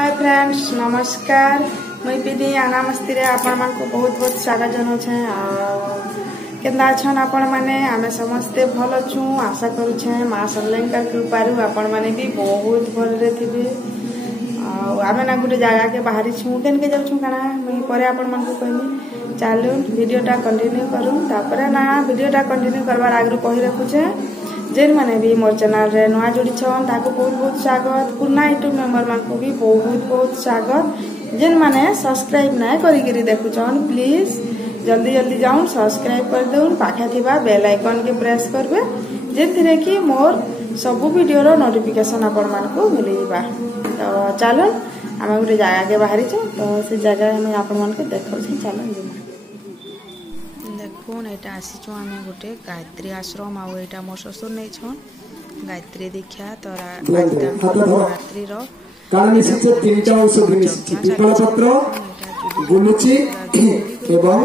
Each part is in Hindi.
हाय फ्रेंड्स नमस्कार मुई पीदी आना मस्ती रे आपण मान को बहुत बहुत स्वागत जनो छे केंदा छन आपण माने आमे समस्ते भल छु आशा करू छे मां सरलंका कृपारु आपण माने भी बहुत भल रे थिबे आमे ना गुटे जागा के बाहरी छु केन के जाउ छु काना मुई परे आपण मान को कहनी चालू वीडियोटा कंटिन्यू करू तापर ना वीडियोटा कंटिन्यू करबार आगरु कहि रखु छे जेन माने भी मोर चैनल रे नवा जोड़ी छन ताको बहुत बहुत स्वागत पुना यूट्यूब मेंबर मान को भी बहुत बहुत स्वागत जेन माने सब्सक्राइब ना करी गिरी देखु छन प्लीज जल्दी जल्दी जाऊं सब्सक्राइब कर देउन पाखा थिबा बेल आइकन के प्रेस करबे जेथिरे कि मोर सब वीडियो रो नोटिफिकेशन आपण मान को मिलेबा तो चलो हम गोटे जगह के बाहरी छ तो से जगह हम आपण मान के देखौ छी चलो देखुन एटा आसी छु हम गोटे गायत्री आश्रम आ एटा मोर ससुर नै छन गायत्री दीक्षा तोरा गायत्री रो कानी से तीनटा औषध मिसिछि पिपल पत्र गुलुची एवं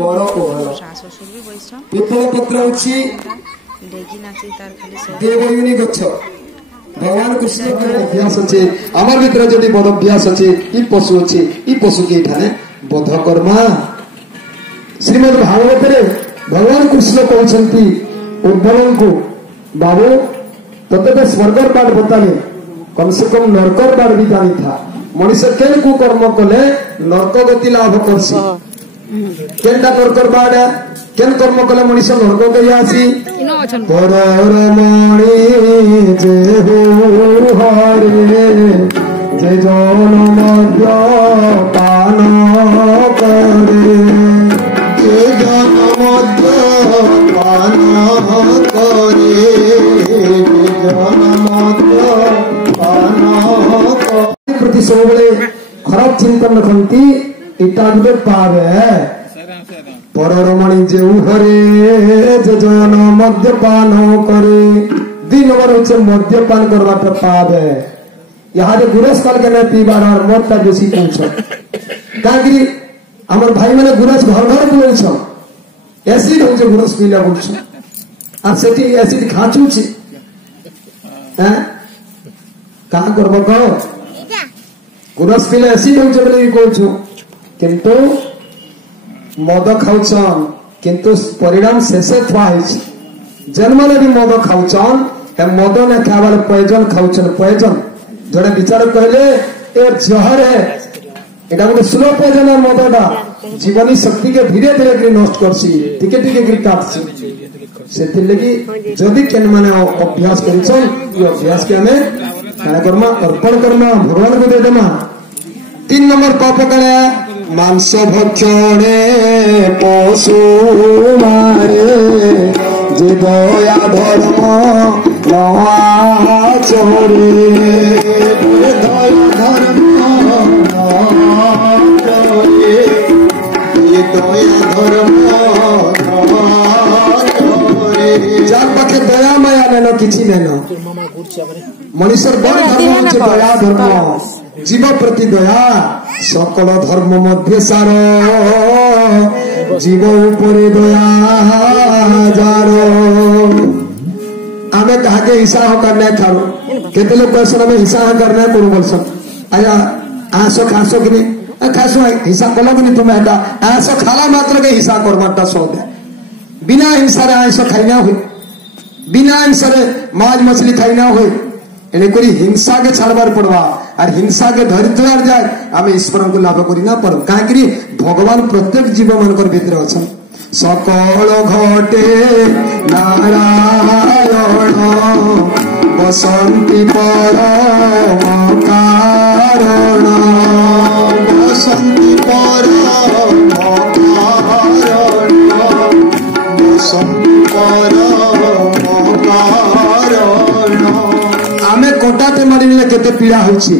बड़ ओहल ससुर भी बइछन पिपल पत्र अछि डेगी नाची तार खाली से देवयुनी गच्छ भगवान कृष्ण के अभ्यास अछि हमर भीतर जदि बड़ अभ्यास अछि ई पशु के ठाने बध कर्मा श्रीमद् भागवत रे भगवान कृष्ण कहछंती उद्धवन को बाबू तते तो स्वर्गर बाट बताले कम से कम नरकर बाट भी जानी था मनुष्य केन को कर्म कले नरक गति लाभ करसी केनटा नरकर बाट केन कर्म कले मनुष्य नरक गई आसी परमणि जे हो हरे जे जन मध्य पान करे जे जन मध्य पान करे जन मध्य पान प्रति सबले खराब चिंतन रखती इटा गुटे पावे परमणि जे हरे जे जन मद्यपान करे 2 नंबर होचे मद्यपान करवाटा पावे यहाँ जे गुरस काल के न पीबार और मरता बेसी पूछ कागरी हमर भाई माने गुरस घर घर बुलै छ एसिड होचे गुरस पीला बोलछ आ सेठी एसिड खाचू छी हैं का करबो को गुरस पीला एसिड होचे बोले कहू छु किंतु मद खाउछन किंतु परिणाम शेषे थवा हिच जन्मले भी मद खाउछन ए मद न खावार पॉइजन खाउछन पॉइजन जने विचार कहले ए जहर है एटा गोटे स्लो पॉइजन है मदटा जीवनी शक्ति के धीरे धीरे नष्ट करसी टिके टिके गिर काटसी सेति लगी जदि केन माने अभ्यास करछन ये अभ्यास के हमें काय कर्मा अर्पण करना भगवान को दे देना 3 नंबर पाप करे मांस भक्षणे पशु मारे जे दया धर्म नआचरे दया धर्म नआचरे ये दया धर्म नआचरे जार पाखे दया माया नेनो किछि नेनो मनुष्यर बड़ धर्म होचे दया धर्म जीव प्रति दया सकल धर्म मध्य सार जीव उपरे दया जार आमे कहा के हिस्सा करना खाओ केते लोग person में हिस्सा करना करू बोलसन आया आसो खासो कि खासो हिस्सा कलो कि तुम एटा आसो खाला मात्र के हिस्सा करबाटा सो दे बिना हिंसा रे आसो खाइना होय बिना हिंसा रे माछ मछली खाइना होय एने करी हिंसा के छाड़बार पड़वा और हिंसा के धरिद्वार जाए आमे ईश्वर को लाभ करिना पर काकरी भगवान प्रत्येक जीव मानकर भीतर अछन सकल घटे नारायण बसंती परम कारण बसंती परम कारण बसंती परम कारण आमे कोटाते मारिले केते पीड़ा होछि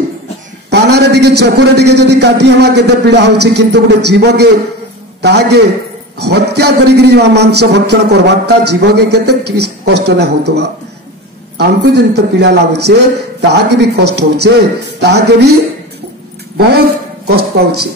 पानारे टिके चकुरे टिके जदी काटी हमा केते पीड़ा होछि किंतु गोटे जीव के ताके हत्या करी मांस भक्षण करवाटा जीव के केते कष्ट न होतवा हमको जिन पीड़ा लागुचे ताके भी कष्ट होचे ताके भी बहुत कष्ट पाउछि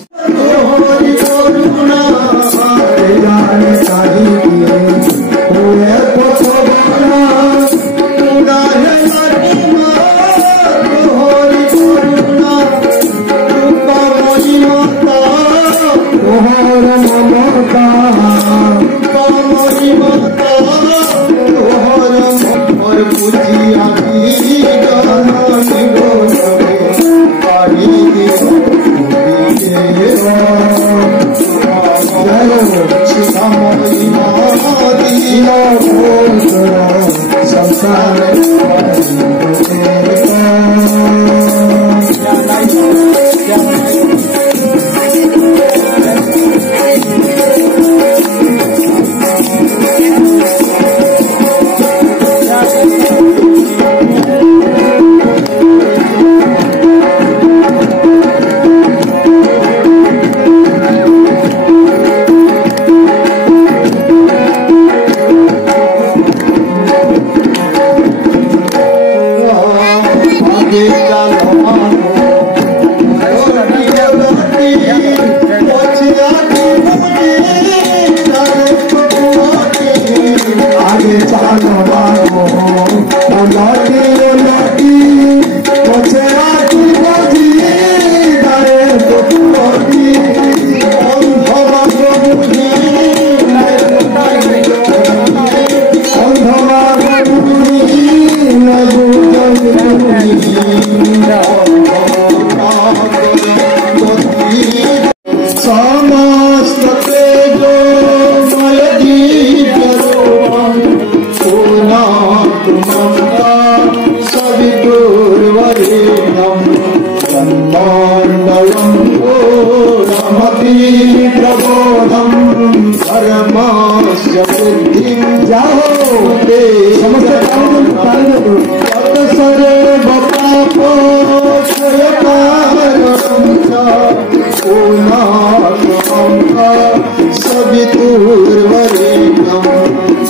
सवितुर्वरेण्यं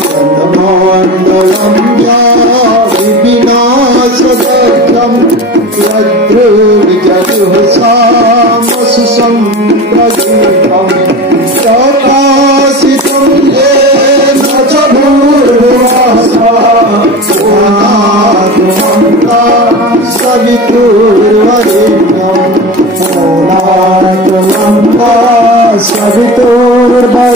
चन्द्रमण्डलं विनाशदग्धं यद्रुर्जजुःसामसु सम्प्रदीपं प्रकाशितं येन च भूर्भुवः सवितुर्वरेण्यं सवितुर्वरेण्यं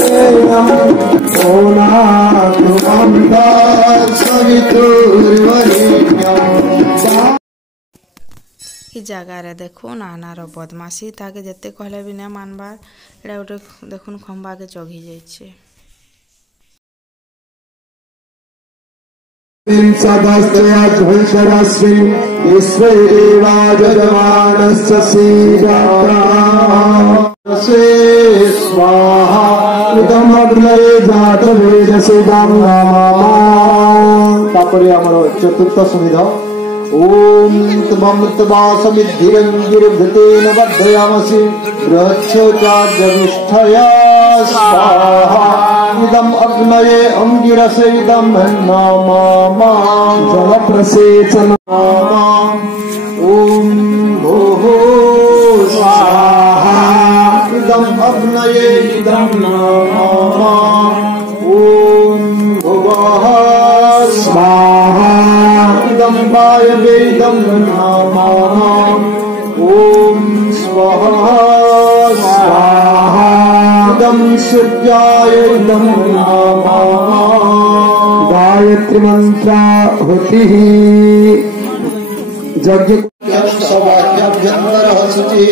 सवितुर्वरेण्यं। इ जगार देखुन आनार बदमाशी ताके जेते कहले भी ना मानबार एटा गोटे देखुन खंबा के चघी जाइछे। सदस्त्रयाज्वंशराश्री ईश्वरेवाजमानस्य सीदासे स्वाहा इदमग्नये जातवेदसेदां नामा। तापरे आमर चतुर्थ सुविधा ओम तमं तवासमिद्धिरंगिरभृतेन वर्धयामसि बृहच्छोचार्यविष्ठया स्वाहा इदं अग्नये अंगिरसे इदं नामा जलप्रसेचन नामा ओम भोः स्वाहा इदं अग्नये इदं नामा ओम भुवः स्वाहा इदं वायवे इदं नामा ओम स्वाहा स्वाहा इदं सूर्याय इदं नामा। गायत्री मंत्राहुतिः यज्ञ सवाक्याभ्यन्तरः शुचि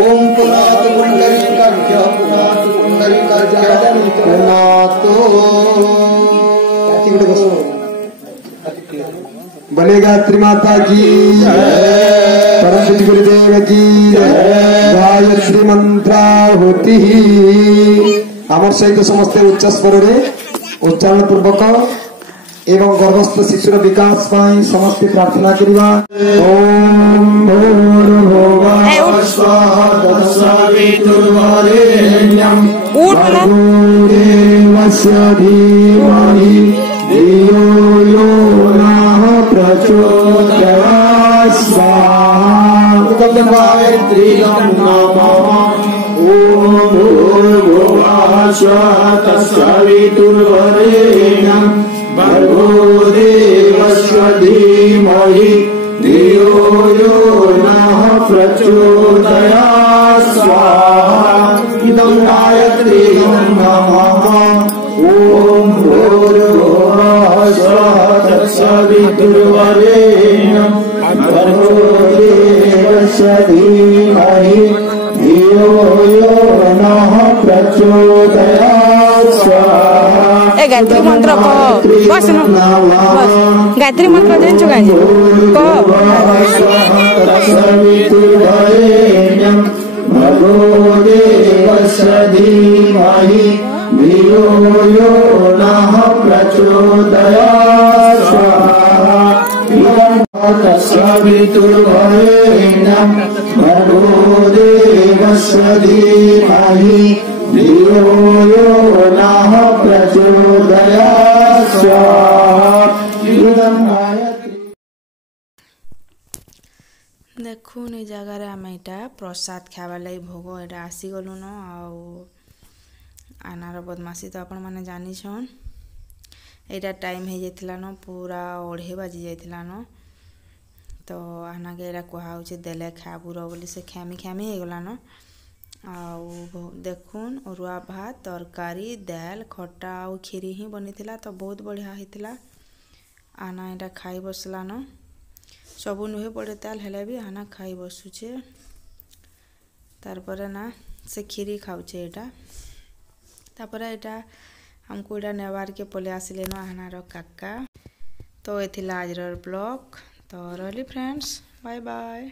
ओम पुनात पुंडरीकाख्य पुनात पुंडरीकाख्य पुनातो बनेगा त्रिमाता की परम गुरुदेव की गायत्री मंत्राहुति आमर सहित समस्ते उच्च स्वर उच्चारण पूर्वक एवं गर्भस्थ शिशुर विकास पाई समस्ते प्रार्थना करिबा। ओम भूर्भुवः स्वः तत्सवितुर्वरेण्यं भर्गोदेवस्य धीमहि धियो यो नः प्रचोदयात् स्वाहा। गायत्री नामा ओम भूर्भुवः स्वः तत्सवितुर्वरेण्यं भर्गो देवस्य धीमहि धियो यो नः प्रचोदयात् स्वाहा। इदं गायत्री नमः ओम भूर्भुवः स्वः तत्सवितुर्वरेण्यं भर्गो देवस्य धीमहि धियो यो नः प्रचोदयात् स्वाहा। गायत्री मंत्र कह बस बस गायत्री मंत्र जानछु गाजी कह भर्गो देवस्य धीमहि धियो यो नः प्रचोदयात् स्वाहा। तत्सवितुर्वरेण्यं भर्गो देवस्य धीमहि धियो यो नः प्रचोदयात् स्वाहा। देखुन ए जगार आम एटा प्रसाद खाइबार लगी भोग एटा आसीगलु न आनार बदमाशी तो आपण मैंने जानिछन। एटा टाइम हो जाइथिला न पूरा 2:30 बाजी जाइथिला न तो आना के एटा कहा होचे देले खाबुर बोली से ख्यामी ख्यामी हो गला न। आउ देखुन अरुआ भात तरकारी दाल खट्टा आउ खीरी ही बनीथिला तो बहुत बढ़िया होइथिला। आना एटा खाई बसला न सबु नुहे पड़े ताल हेले भी आना खाई बसुचे तारपरे ना से खीरी खाऊचे एटा तापरे एटा हमको एटा नेवार के पले आसिले न आनार काका। तो एथिला आजर ब्लॉग तो रहली फ्रेंड्स बाय बाय।